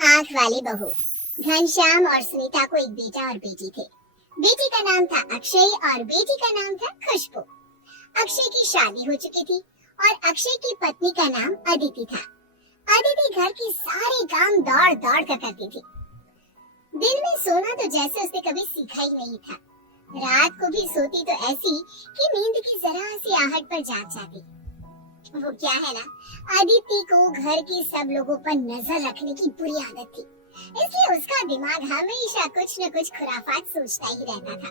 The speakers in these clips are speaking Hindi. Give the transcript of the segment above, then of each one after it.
आंख वाली बहू। घनश्याम और सुनीता को एक बेटा और बेटी थे। बेटे का नाम था अक्षय और बेटी का नाम था खुशबू। अक्षय की शादी हो चुकी थी और अक्षय की पत्नी का नाम अदिति था। अदिति घर के सारे काम दौड़ दौड़ कर करती थी। दिन में सोना तो जैसे उसने कभी सीखा ही नहीं था। रात को भी सोती तो ऐसी कि नींद की जरा सी आहट पर जाग जाती। वो क्या है ना, अदिति को घर के सब लोगों पर नजर रखने की बुरी आदत थी, इसलिए उसका दिमाग हमेशा कुछ न कुछ खुराफात सोचता ही रहता था।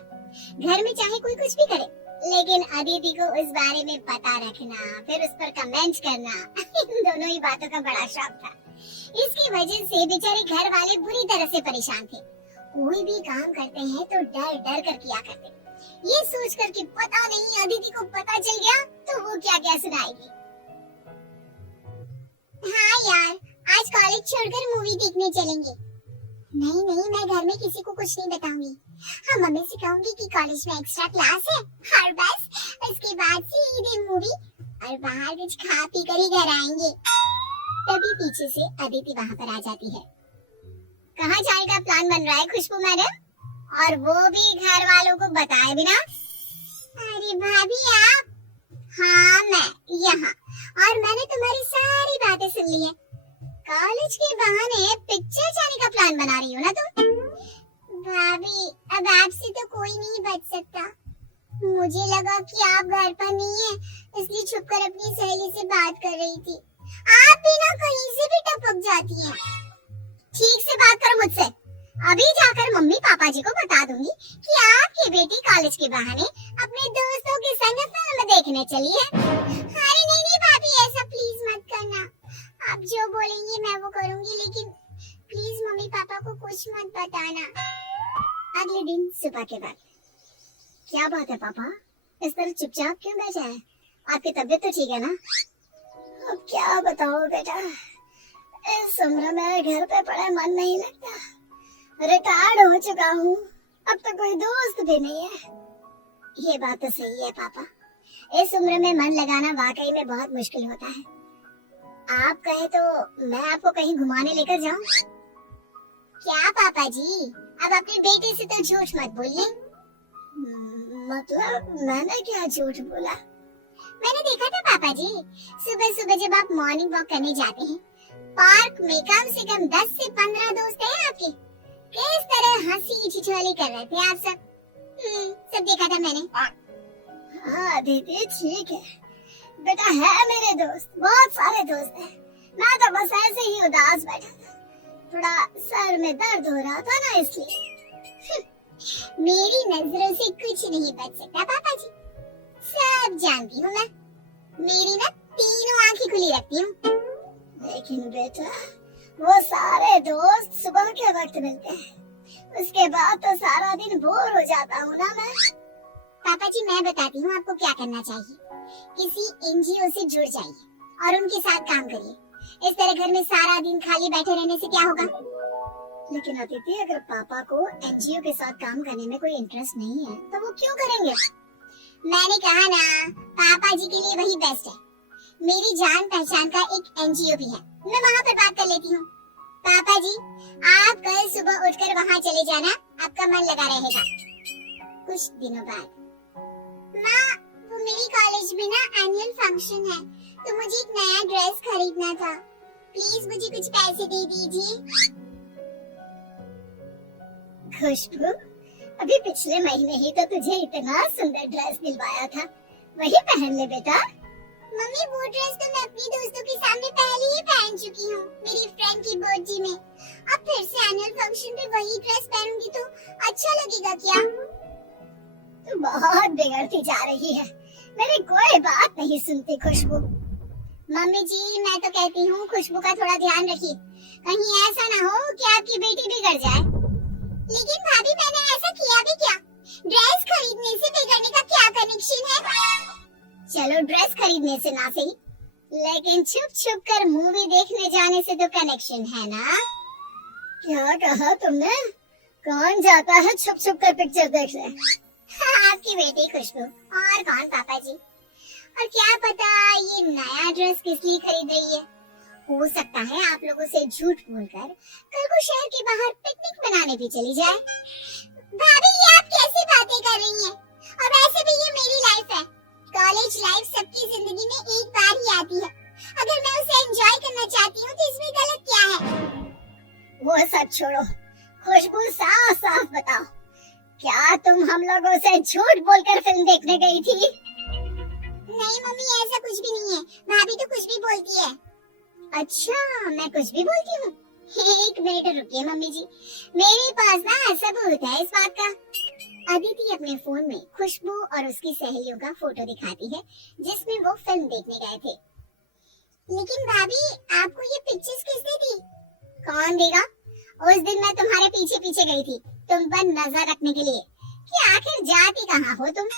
घर में चाहे कोई कुछ भी करे, लेकिन अदिति को उस बारे में पता रखना, फिर उस पर कमेंट करना इन दोनों ही बातों का बड़ा शौक था। इसकी वजह से बेचारे घर वाले बुरी तरह से परेशान थे। कोई भी काम करते हैं तो डर डर कर किया करते, ये सोच कर कि पता नहीं अदिति को पता चल गया तो वो क्या क्या सुनाएगी। हाँ यार, आज कॉलेज छोड़कर मूवी देखने चलेंगे। नहीं नहीं, मैं घर में किसी को कुछ नहीं बताऊंगी। हाँ, मम्मी से कहूंगी कि कॉलेज में एक्स्ट्रा क्लास है और बस उसके बाद सीधे मूवी और बाहर कुछ खा पी कर ही घर आएंगे। तभी पीछे से अदिति वहाँ पर आ जाती है। कहाँ जाने का प्लान बन रहा है खुशबू मैडम, और वो भी घर वालों को बताए बिना? अरे भाभी आप? हाँ मैं यहाँ, और मैंने तुम्हारी सारी बातें सुन ली है। कॉलेज के बहाने पिक्चर जाने का प्लान बना रही हो ना तुम? भाभी अब आपसे तो कोई नहीं बच सकता। मुझे लगा कि आप घर पर नहीं है, इसलिए छुपकर अपनी सहेली से बात कर रही थी। आप भी ना कहीं से भी टपक जाती हैं। ठीक से बात करो मुझसे। अभी जाकर मम्मी पापा जी को बता दूंगी कि आपकी बेटी कॉलेज के बहाने अपने दोस्तों के संग फिल्म देखने चली है। अरे नहीं नहीं भाभी, ऐसा प्लीज मत करना। आप जो बोलेंगी मैं वो करूंगी, लेकिन प्लीज मम्मी पापा को कुछ मत बताना। अगले दिन सुबह के बाद। क्या बात है पापा, इस तरह चुपचाप क्यों बैठे हैं? आपकी तबीयत तो ठीक है ना? अब क्या बताओ बेटा, इस उम्र में घर पे पड़े मन नहीं लगता। रिटायर्ड हो चुका हूँ, अब तो कोई दोस्त भी नहीं है। ये बात तो सही है पापा, इस उम्र में मन लगाना वाकई में बहुत मुश्किल होता है। आप कहे तो मैं आपको कहीं घुमाने लेकर जाऊं? क्या पापा जी, अब अपने बेटे से तो झूठ मत बोलिए। मतलब मैंने क्या झूठ बोला? मैंने देखा था पापा जी, सुबह सुबह जब आप मॉर्निंग वॉक करने जाते हैं, पार्क में कम से कम 10 से 15 दोस्त हैं आपके। किस तरह हंसी ठिठोली कर रहे थे आप सब देखा था मैंने। हाँ दीदी ठीक है, बेटा है मेरे दोस्त, बहुत सारे दोस्त हैं। मैं तो बस ऐसे ही उदास बैठा था, थोड़ा सर में दर्द हो रहा था ना, इसलिए। मेरी नजरों से कुछ नहीं बच सकता पापा जी, सब जानती हूँ मैं। मेरी ना तीनों आंखें खुली रखती हूँ। लेकिन बेटा वो सारे दोस्त सुबह के वक्त मिलते हैं, उसके बाद तो सारा दिन बोर हो जाता हूँ ना मैं। पापा जी मैं बताती हूँ आपको क्या करना चाहिए। किसी एनजीओ से जुड़ जाइए और उनके साथ काम करिए। इस तरह घर में सारा दिन खाली बैठे रहने से क्या होगा? लेकिन अदिति, अगर पापा को एनजीओ के साथ काम करने में कोई इंटरेस्ट नहीं है तो वो क्यों करेंगे? मैंने कहा ना, पापा जी के लिए वही बेस्ट है। मेरी जान पहचान का एक एनजीओ भी है, मैं वहाँ पर बात कर लेती हूँ। पापा जी आप कल सुबह उठकर वहाँ चले जाना, आपका मन लगा रहेगा। कुछ दिनों बाद। माँ, वो मेरी कॉलेज में ना एनुअल फंक्शन है, तो मुझे एक नया ड्रेस खरीदना था, प्लीज मुझे कुछ पैसे दे दीजिए। खुशबू, अभी पिछले महीने ही तो तुझे इतना सुंदर ड्रेस दिलवाया था, वही पहन ले बेटा। मम्मी वो ड्रेस तो मैं अपनी दोस्तों के सामने पहले ही पहन चुकी हूँ, मेरी फ्रेंड की बर्थडे में। अब फिर से एनुअल फंक्शन पे वही ड्रेस पहनूंगी तो अच्छा लगेगा क्या? तू बहुत बिगड़ती जा रही है, मेरी कोई बात नहीं सुनती खुशबू। मम्मी जी मैं तो कहती हूँ खुशबू का थोड़ा ध्यान रखिए, कहीं ऐसा ना हो कि आपकी बेटी बिगड़ जाए। लेकिन भाभी मैंने ऐसा किया भी क्या? ड्रेस खरीदने से बिगड़ने का क्या कनेक्शन है? चलो ड्रेस खरीदने से ना सही, लेकिन छुप छुप कर मूवी देखने जाने से तो कनेक्शन है ना? क्या कहा तुमने? कौन जाता है छुप छुप कर पिक्चर देखने? हाँ, आपकी बेटी खुशबू, और कौन पापा जी। और क्या पता ये नया ड्रेस किस लिए खरीद रही है, हो सकता है आप लोगों से झूठ बोलकर कल को शहर के बाहर पिकनिक मनाने भी चली जाए। भाभी ये आप कैसी बातें कर रही हैं? और वैसे भी ये मेरी लाइफ है। कॉलेज लाइफ सबकी जिंदगी में एक बार ही आती है। अगर मैं उसे एंजॉय करना चाहती हूँ तो इसमें गलत क्या है? वो सब छोड़ो, खुशबू साफ साफ बताओ, क्या तुम हम लोगों से झूठ बोलकर फिल्म देखने गई थी? नहीं मम्मी, ऐसा कुछ भी नहीं है। भाभी तो कुछ भी बोलती है। अच्छा, मैं कुछ भी बोलती हूँ? एक मिनट रुकिए मम्मी जी, मेरे पास ना सबूत है इस बात का। अदिति अपने फोन में खुशबू और उसकी सहेलियों का फोटो दिखाती है जिसमें वो फिल्म देखने गए थे। लेकिन भाभी, आपको ये पिक्चर्स किसने दी? कौन देगा? उस दिन मैं तुम्हारे पीछे पीछे गई थी तुम पर नजर रखने के लिए कि आखिर जाती कहाँ हो तुम।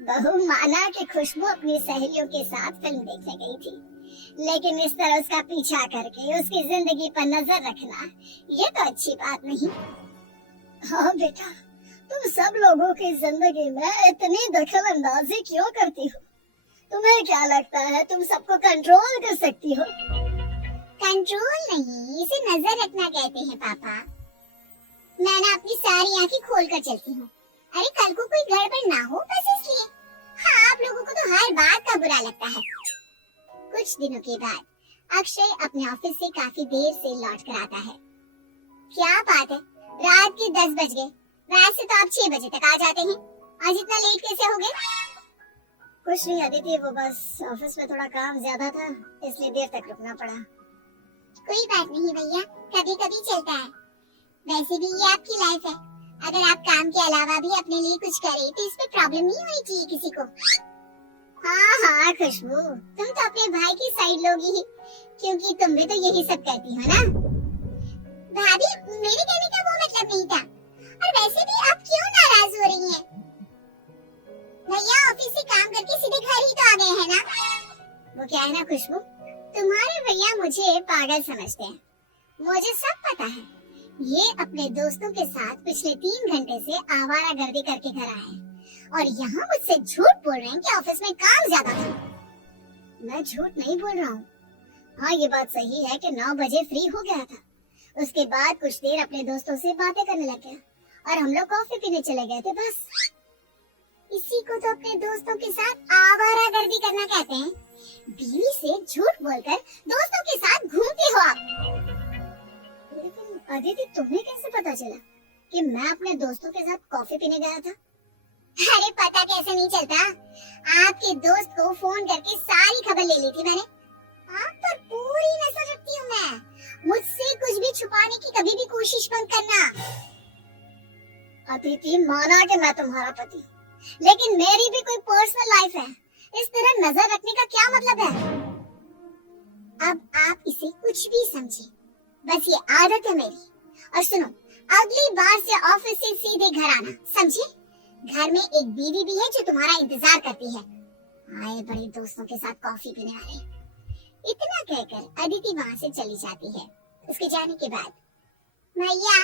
बहू माना कि खुशबू अपनी सहेलियों के साथ फिल्म देखने गई थी, लेकिन इस तरह उसका पीछा करके उसकी जिंदगी पर नजर रखना ये तो अच्छी बात नहीं। हाँ बेटा, तुम सब लोगों की जिंदगी में इतनी दखल अंदाजी क्यों करती हो? तुम्हें क्या लगता है तुम सबको कंट्रोल कर सकती हो? कंट्रोल नहीं, इसे नजर रखना कहते हैं पापा। मैं ना अपनी सारी आंखें खोल कर चलती हूँ। अरे कल को कोई गड़बड़ ना हो, बस इसलिए। हाँ, आप लोगों को तो हर बात का बुरा लगता है। कुछ दिनों के बाद अक्षय अपने ऑफिस से काफी देर से लौट कर आता है। क्या बात है, रात के 10 बज गए। वैसे तो आप 6 बजे तक आ जाते हैं, आज इतना लेट कैसे हो गए? कुछ नहीं अदिति, वो बस ऑफिस में थोड़ा काम ज्यादा था इसलिए देर तक रुकना पड़ा। कोई बात नहीं भैया, कभी कभी चलता है। वैसे भी ये आपकी लाइफ है, अगर आप काम के अलावा भी अपने लिए कुछ करें तो इसमें प्रॉब्लम नहीं होनी चाहिए किसी को। हाँ हाँ खुशबू, तुम तो अपने भाई की साइड लोगी ही, क्योंकि तुम भी तो यही सब करती हो ना। भाभी, मेरे कहने का वो मतलब नहीं था। और वैसे भी आप क्यों नाराज हो रही हैं? भैया ऑफिस से काम करके सीधे घर ही तो आ गए हैं ना। वो क्या है ना खुशबू, तुम्हारे भैया मुझे पागल समझते हैं। मुझे सब पता है, ये अपने दोस्तों के साथ पिछले 3 घंटे से आवारागर्दी करके घर आए हैं और यहाँ मुझसे झूठ बोल रहे हैं कि ऑफिस में काम ज्यादा था। मैं झूठ नहीं बोल रहा हूँ। हाँ, ये बात सही है कि 9 बजे फ्री हो गया था। उसके बाद कुछ देर अपने दोस्तों से बातें करने लग गया और हम लोग कॉफी पीने चले गए थे बस। इसी को तो अपने दोस्तों के साथ आवारागर्दी करना कहते हैं। बीवी से झूठ बोलकर दोस्तों के साथ घूमते हो आप। लेकिन अदिति, तुम्हें कैसे पता चला कि मैं अपने दोस्तों के साथ कॉफी पीने गया था? अरे पता कैसे नहीं चलता, आपके दोस्त को फोन करके सारी खबर ले ली थी मैंने। आप पर पूरी नजर रखती हूँ मैं। मुझसे कुछ भी छुपाने की कभी भी कोशिश मत करना। अदिति, माना कि मैं तुम्हारा पति हूँ, लेकिन मेरी भी कोई पर्सनल लाइफ है। इस तरह नजर रखने का क्या मतलब है? अब आप इसे कुछ भी समझे, बस ये आदत है मेरी। और सुनो, अगली बार से ऑफिस से सीधे घर आना, समझे? घर में एक बीवी भी है जो तुम्हारा इंतजार करती है। आए बड़े दोस्तों के साथ कॉफी पीने वाले। इतना कहकर अदिति वहाँ से चली जाती है। उसके जाने के बाद, भैया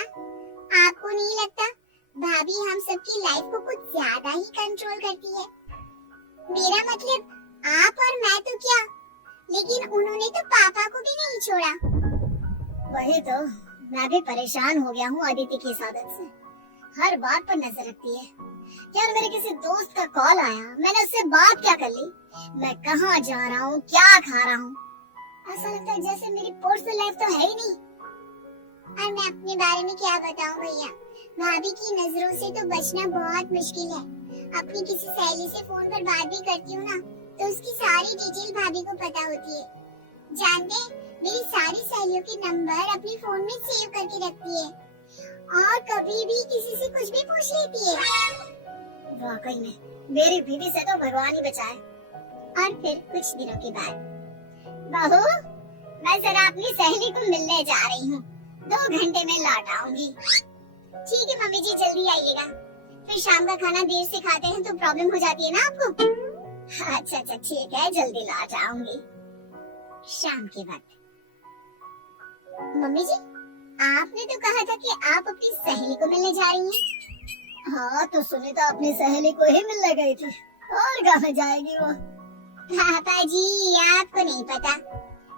आपको नहीं लगता भाभी हम सबकी लाइफ को कुछ ज्यादा ही कंट्रोल करती है? मेरा मतलब आप और मैं तो क्या, लेकिन उन्होंने तो पापा को भी नहीं छोड़ा। वही तो, मैं भी परेशान हो गया हूँ अदिति की इस आदत से। हर बात पर नजर रखती है। यार, मेरे किसी दोस्त का कॉल आया, मैंने उससे बात क्या कर ली, मैं कहाँ जा रहा हूँ, क्या खा रहा हूँ, ऐसा लगता है जैसे मेरी पर्सनल लाइफ तो है ही नहीं। और मैं अपने बारे में क्या बताऊँ भैया, भाभी की नजरों से तो बचना बहुत मुश्किल है। अपनी किसी सहेली से फोन पर बात भी करती हूँ ना, तो उसकी सारी डिटेल भाभी को पता होती है। जानते, मेरी सारी सहेलियों के नंबर अपने फोन में सेव करके रखती है और कभी भी किसी से कुछ भी पूछ लेती है। वाकई में मेरी बीवी से तो भगवान ही बचाए। और फिर कुछ दिनों के बाद, बहू, मैं जरा अपनी सहेली को मिलने जा रही हूँ, 2 घंटे में लौट आऊंगी। ठीक है मम्मी जी, जल्दी आइएगा। फिर शाम का खाना देर से खाते हैं तो प्रॉब्लम हो जाती है ना आपको। अच्छा अच्छा ठीक है, जल्दी लौट आऊंगी। शाम के वक्त, मम्मी जी आपने तो कहा था कि आप अपनी सहेली को मिलने जा रही हैं। हाँ, तो सुनीता अपनी सहेली को ही मिलने गई थी, और कहाँ जाएगी वो? पापा जी आपको नहीं पता,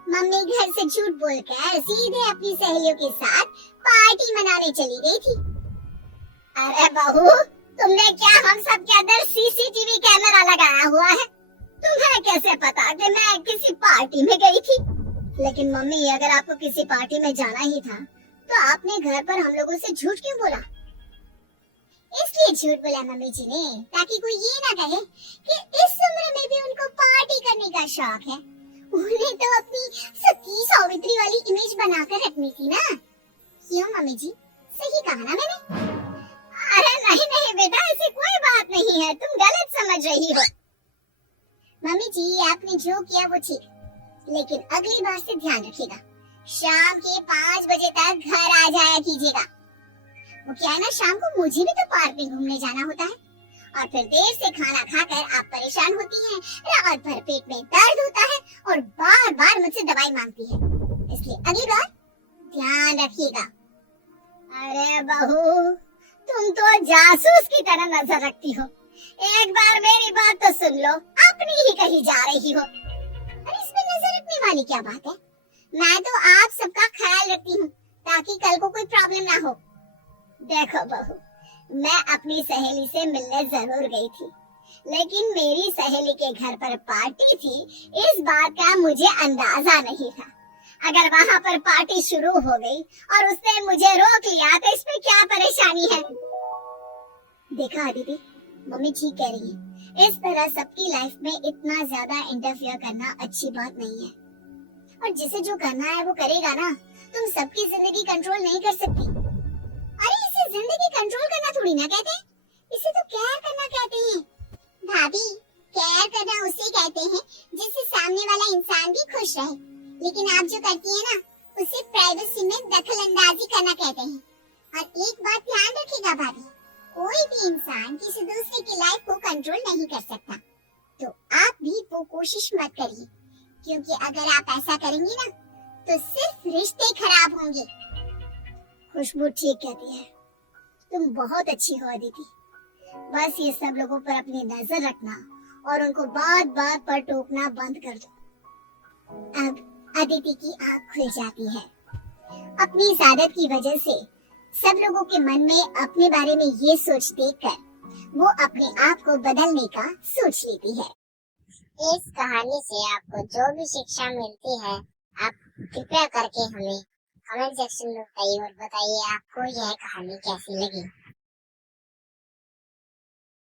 मम्मी घर से झूठ बोलकर सीधे अपनी सहेलियों के साथ पार्टी मनाने चली गई थी। अरे बहू, तुमने क्या हम सब के अंदर सीसीटीवी कैमरा लगाया हुआ है? तुम्हें कैसे पता कि मैं किसी पार्टी में गई थी? लेकिन मम्मी, अगर आपको किसी पार्टी में जाना ही था तो आपने घर पर हम लोगों से झूठ क्यों बोला? इसलिए झूठ बोला मम्मी जी ने, ताकि कोई ये ना कहे कि इस उम्र में भी उनको पार्टी करने का शौक है। उन्हें तो अपनी सती सावित्री वाली इमेज बनाकर रखनी थी ना। क्यों मम्मी जी, सही कहा ना मैंने? अरे नहीं नहीं बेटा, ऐसी कोई बात नहीं है, तुम गलत समझ रही हो। मम्मी जी, आपने जो किया वो ठीक, लेकिन अगली बार से ध्यान रखिएगा, शाम के 5 बजे तक घर आ जाया कीजिएगा। वो क्या है ना, शाम को मुझे भी तो पार्क में घूमने जाना होता है, और फिर देर से खाना खाकर आप परेशान होती हैं, रात भर पेट में दर्द होता है और बार बार मुझसे दवाई मांगती है। इसलिए अगली बार ध्यान रखिएगा। अरे बहू, तुम तो जासूस की तरह नजर रखती हो। एक बार मेरी बात तो सुन लो, अपनी ही कहीं जा रही हो। अरे इसमें नजर रखने वाली क्या बात है? मैं तो आप सबका ख्याल रखती हूँ ताकि कल को कोई प्रॉब्लम ना हो। देखो बहू, मैं अपनी सहेली से मिलने जरूर गई थी, लेकिन मेरी सहेली के घर पर पार्टी थी, इस बात का मुझे अंदाजा नहीं था। अगर वहाँ पर पार्टी शुरू हो गई और उसने मुझे रोक लिया तो इसमें क्या परेशानी है? देखा अदिति, मम्मी ठीक कह रही है, इस तरह सबकी लाइफ में इतना ज्यादा इंटरफियर करना अच्छी बात नहीं है। और जिसे जो करना है वो करेगा ना, तुम सबकी जिंदगी कंट्रोल नहीं कर सकती। अरे इसे जिंदगी कंट्रोल करना थोड़ी ना कहते हैं, इसे तो केयर करना कहते हैं। भाभी, केयर करना उसे कहते हैं जिससे सामने वाला इंसान भी खुश रहे, लेकिन आप जो करती है ना, उसे प्राइवेसी में दखलंदाजी करना कहते हैं। और एक बात ध्यान रखिएगा भाभी, कोई भी इंसान किसी दूसरे की लाइफ को कंट्रोल नहीं कर सकता, तो आप भी वो कोशिश मत करिए, क्योंकि अगर आप ऐसा करेंगी ना तो सिर्फ रिश्ते खराब होंगे। खुशबू ठीक कहती है, तुम बहुत अच्छी हो अदिति। बस ये सब लोगों पर अपनी नजर रखना और उनको बात बात पर टोकना बंद कर दो। अब अदिति की आँख खुल जाती है। अपनी इस आदत की वजह से सब लोगों के मन में अपने बारे में ये सोच देखकर वो अपने आप को बदलने का सोच लेती है। इस कहानी से आपको जो भी शिक्षा मिलती है, आप कृपया करके हमें कमेंट सेक्शन में बताइए और बताइए आपको यह कहानी कैसी लगी।